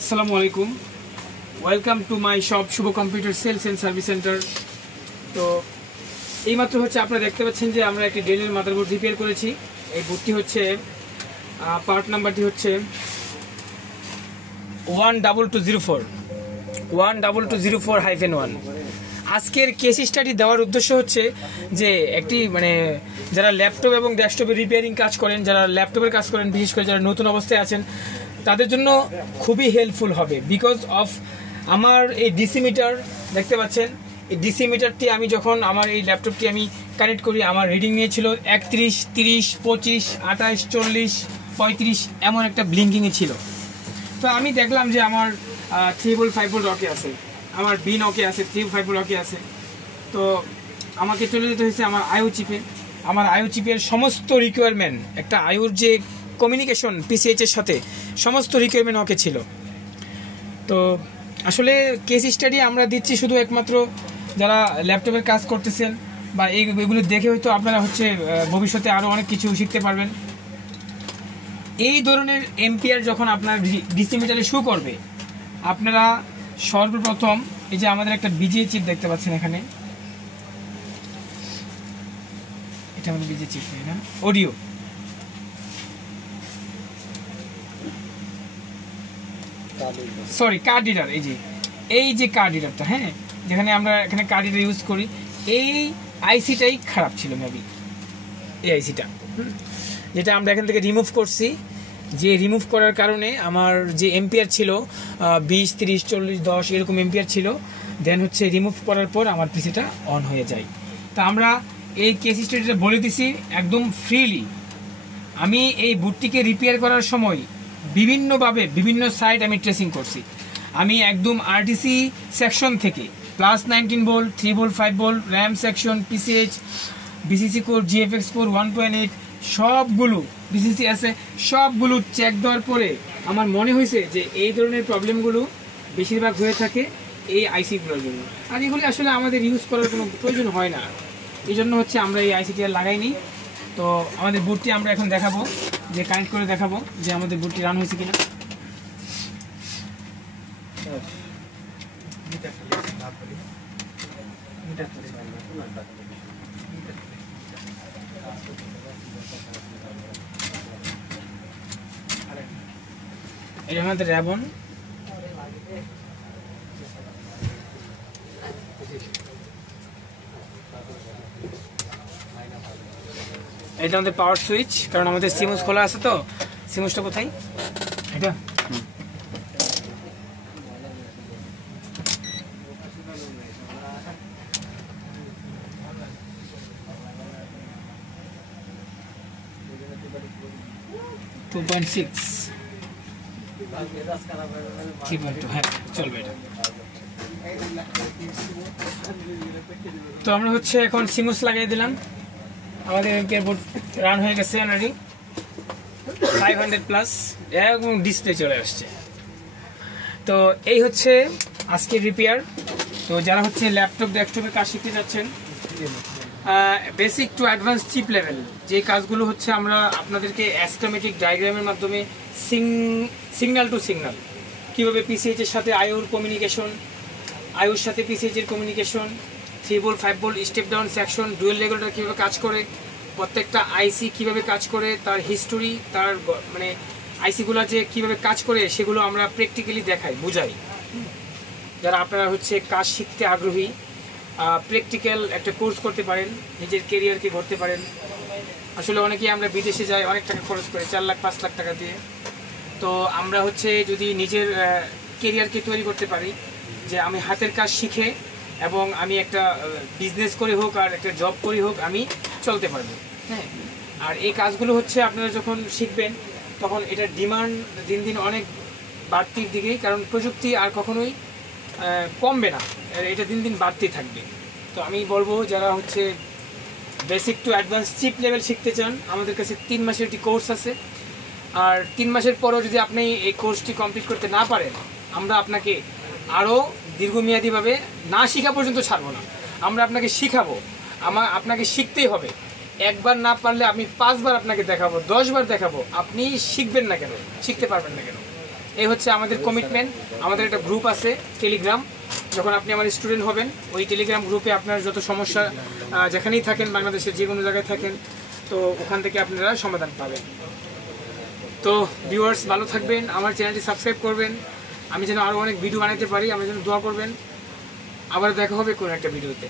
আসসালামু আলাইকুম, welcome to my shop Shubho computer sales and service centre. তো এইমাত্র হচ্ছে আপনারা দেখতে পাচ্ছেন যে আমরা একটি ডেলের মাদারবোর্ড রিপেয়ার করেছি। এই বোর্ডটি হচ্ছে পার্ট নাম্বারটি হচ্ছে 12204-12204-1। আজকের কেস স্টাডি দেওয়ার উদ্দেশ্য হচ্ছে যে একটি যারা ল্যাপটপ এবং ডেস্কটপে রিপেয়ারিং কাজ করেন, যারা ল্যাপটপের কাজ করেন, বিশেষ করে যারা নতুন অবস্থায় আছেন তাদের জন্য খুবই হেল্পফুল হবে। বিকজ অফ আমার এই ডিসি মিটার দেখতে পাচ্ছেন, এই ডিসি মিটারটি আমি যখন আমার এই ল্যাপটপটি আমি কানেক্ট করি আমার রিডিং নিয়েছিল 31, 30, 25, 28, 40, 35 এমন একটা ব্লিঙ্কিংয়ে ছিল। তো আমি দেখলাম যে আমার 3 ভোল্ট 5 ভোল্ট ওকে আছে, আমার বিন ওকে আছে, 3 5 ভোল্ট ওকে আছে। তো আমাকে চলে যেতে হয়েছে আমার আইও চিপে। আমার আইও চিপের সমস্ত রিকোয়ারমেন্ট, একটা আইওর যে কমিউনিকেশন পিসিএইচের সাথে সমস্ত রিকোয়ারমেন্ট ওকে ছিল। তো আসলে কেস স্টাডি আমরা দিচ্ছি শুধু একমাত্র যারা ল্যাপটপের কাজ করতেছেন বা এগুলো দেখে হয়তো আপনারা ভবিষ্যতে আরও অনেক কিছু শিখতে পারবেন। এই ধরনের এম্পিয়ার যখন আপনার ডিসি মিটারে শো করবে, আপনারা সর্বপ্রথম এই যে আমাদের একটা বিজিএ চিপ দেখতে পাচ্ছেন এখানে, এটা আমাদের বিজিএ চিপ না, অডিও। Sorry, card reader. এই যে কার্ড রিডারটা, হ্যাঁ, যেখানে আমরা এখানে কার্ড রিডার ইউজ করি, এই আইসিটাই খারাপ ছিল মেবি। এই আইসিটা যেটা আমরা এখান থেকে রিমুভ করছি, যে রিমুভ করার কারণে আমার যে এম্পিয়ার ছিল 20, 30, 40, 10 এরকম এম্পিয়ার ছিল, দেন হচ্ছে রিমুভ করার পর আমার পিসিটা অন হয়ে যায়। তা আমরা এই কেস স্টাডিটা বলে দিছি একদম ফ্রিলি। আমি এই বুটটিকে রিপেয়ার করার সময় বিভিন্নভাবে বিভিন্ন সাইট আমি ট্রেসিং করছি। আমি একদম আরটিসি সেকশন থেকে +19 volt, 3 volt, 5 volt, RAM section, PCH, BCC core, GFX core 1.8 সবগুলো বিসিসি আছে, সবগুলো চেক দেওয়ার পরে আমার মনে হয়েছে যে এই ধরনের প্রবলেমগুলো বেশিরভাগ হয়ে থাকে এই আইসিগুলোর জন্য। আর এগুলি আসলে আমাদের ইউজ করার কোনো প্রয়োজন হয় না, এই জন্য হচ্ছে আমরা এই আইসিটি আর লাগাইনি। তো আমাদের বুটটি আমরা এখন দেখাবো, যে কানেক্ট করে দেখাবো যে আমাদের বুটটি রান হয়েছে কিনা। এটা আমাদের র্যাবন, এটা আমাদের পাওয়ার সুইচ, কারণ আমাদের সিমুস খোলা আছে। তো সিমুসটা কোথায়? এটা হ্যাঁ, চলবে এটা। তো আমরা হচ্ছে এখন সিমুস লাগিয়ে দিলাম, আমাদের বোর্ড রান হয়ে গেছে অলরেডি 500+ এবং ডিসপ্লে চলে আসছে। তো এই হচ্ছে আজকের রিপেয়ার। তো যারা হচ্ছে ল্যাপটপ ডেস্কটপে কাজ শিখতে যাচ্ছেন, basic to advance chip level যে কাজগুলো হচ্ছে আমরা আপনাদেরকে অ্যাস্টোমেটিক ডায়াগ্রামের মাধ্যমে সিগন্যাল টু সিগন্যাল, কীভাবে পিসিএইচ এর সাথে আইওর কমিউনিকেশন, আইওর সাথে পিসিএইচ এর communication, 3 volt 5 volt step down section, dual regulator কীভাবে কাজ করে, প্রত্যেকটা আইসি কীভাবে কাজ করে, তার হিস্টোরি, তার আইসিগুলো যে কীভাবে কাজ করে সেগুলো আমরা প্র্যাকটিক্যালি দেখাই, বুঝাই। যারা আপনারা হচ্ছে কাজ শিখতে আগ্রহী, প্র্যাকটিক্যাল একটা কোর্স করতে পারেন, নিজের কেরিয়ারকে গড়তে পারেন। আসলে অনেকেই আমরা বিদেশে যাই অনেক টাকা খরচ করে, 4 লাখ 5 লাখ টাকা দিয়ে। তো আমরা হচ্ছে যদি নিজের কেরিয়ারকে তৈরি করতে পারি, যে আমি হাতের কাজ শিখে এবং আমি একটা বিজনেস করে হোক আর একটা জব করি হোক আমি চলতে পারবো, হ্যাঁ। আর এই কাজগুলো হচ্ছে আপনারা যখন শিখবেন তখন এটার ডিমান্ড দিন দিন অনেক বাড়তির দিকেই, কারণ প্রযুক্তি আর কখনোই কমবে না, এটা দিন দিন বাড়তেই থাকবে। তো আমি বলবো যারা হচ্ছে basic to advance chip level শিখতে চান, আমাদের কাছে 3 মাসের একটি কোর্স আছে। আর 3 মাসের পরেও যদি আপনি এই কোর্সটি কমপ্লিট করতে না পারেন, আমরা আপনাকে আরও দীর্ঘমেয়াদীভাবে না শেখা পর্যন্ত ছাড়বো না, আমরা আপনাকে শিখাবো। আপনাকে শিখতেই হবে। একবার না পারলে আমি 5 বার আপনাকে দেখাবো, 10 বার দেখাবো, আপনি শিখবেন না কেন, শিখতে পারবেন না কেন? এই হচ্ছে আমাদের কমিটমেন্ট। আমাদের একটা গ্রুপ আছে টেলিগ্রাম, যখন আপনি আমার স্টুডেন্ট হবেন ওই টেলিগ্রাম গ্রুপে আপনার যত সমস্যা যেখানেই থাকেন, বাংলাদেশের যে কোনো জায়গায় থাকেন, তো ওখান থেকে আপনারা সমাধান পাবেন। তো ভিউয়ার্স ভালো থাকবেন, আমার চ্যানেলটি সাবস্ক্রাইব করবেন, আমি যেন আরও অনেক ভিডিও বানাতে পারি, আমার জন্য দোয়া করবেন। আবার দেখা হবে কোনো একটা ভিডিওতে।